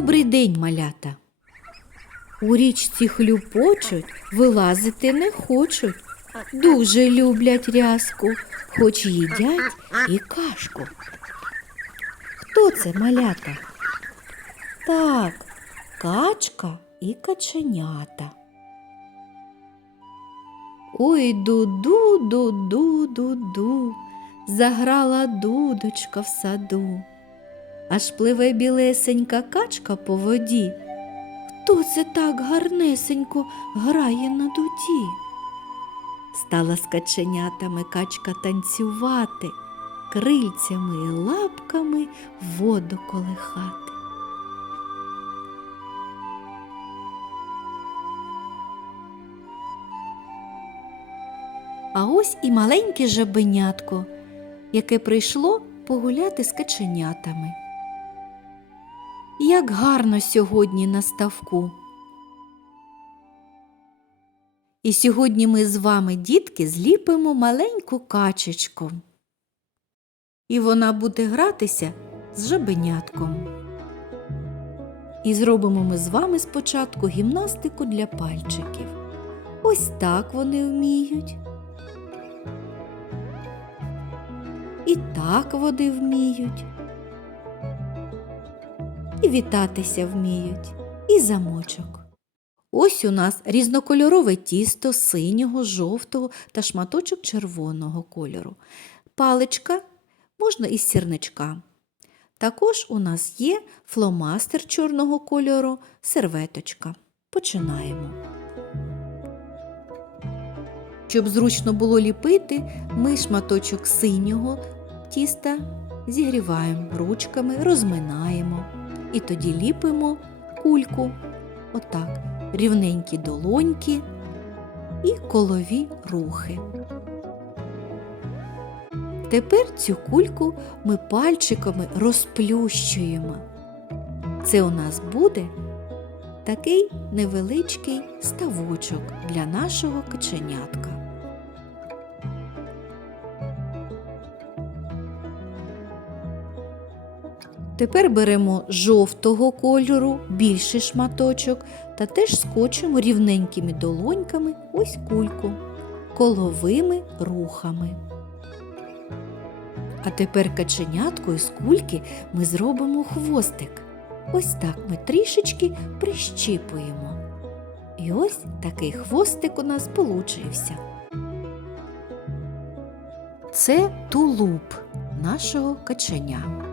день, малята. У річці хлюпочуть, вилазити не хочуть. Дуже люблять рязку, хоч їдять і кашку. Хто це малята? Так, качка і каченята. Ой, дуду, дуду, дуду, заграла дудочка в саду. Аж пливе білесенька качка по воді. Хто це так гарнесенько грає на дуді? Стала з каченятами качка танцювати, крильцями і лапками воду колихати. А ось і маленьке жабенятко, яке прийшло погуляти з каченятами. Як гарно сьогодні на ставку. І сьогодні ми з вами, дітки, зліпимо маленьку качечку. І вона буде гратися з жабенятком. І зробимо ми з вами спочатку гімнастику для пальчиків. Ось так вони вміють. І так вони вміють. Вітатися вміють, і замочок. Ось у нас різнокольорове тісто синього, жовтого та шматочок червоного кольору. Паличка можна із сірничка. Також у нас є фломастер чорного кольору, серветочка. Починаємо. Щоб зручно було ліпити, ми шматочок синього тіста зігріваємо ручками, розминаємо і тоді ліпимо кульку. Отак, рівненькі долоньки і колові рухи. Тепер цю кульку ми пальчиками розплющуємо. Це у нас буде такий невеличкий ставочок для нашого каченятка. Тепер беремо жовтого кольору, більший шматочок та теж скочимо рівненькими долоньками ось кульку, коловими рухами. А тепер каченяткою з кульки ми зробимо хвостик. Ось так ми трішечки прищіпуємо. І ось такий хвостик у нас получився. Це тулуб нашого каченя.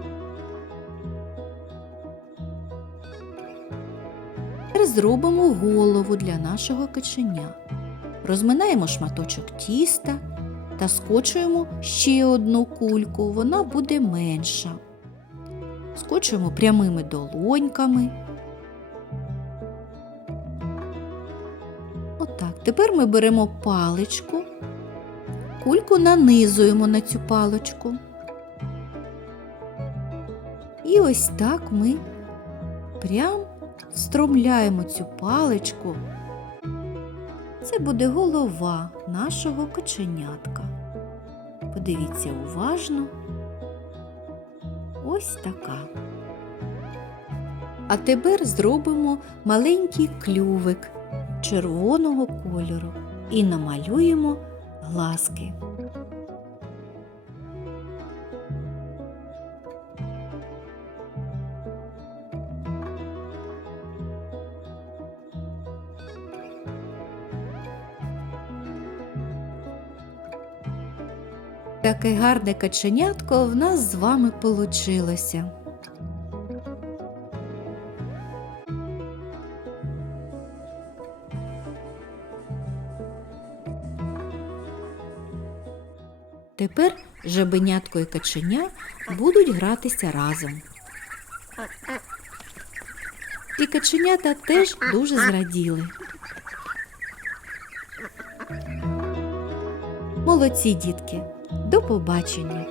Тепер зробимо голову для нашого каченя. Розминаємо шматочок тіста та скочуємо ще одну кульку, вона буде менша. Скочуємо прямими долоньками. Отак. Тепер ми беремо паличку, кульку нанизуємо на цю паличку. І ось так ми прям встромляємо цю паличку. Це буде голова нашого каченятка. Подивіться уважно. Ось така. А тепер зробимо маленький клювик червоного кольору і намалюємо глазки. Таке гарне каченятко в нас з вами получилося. Тепер жабенятко і каченя будуть гратися разом. І каченята теж дуже зраділи. Молодці, дітки! До побачення!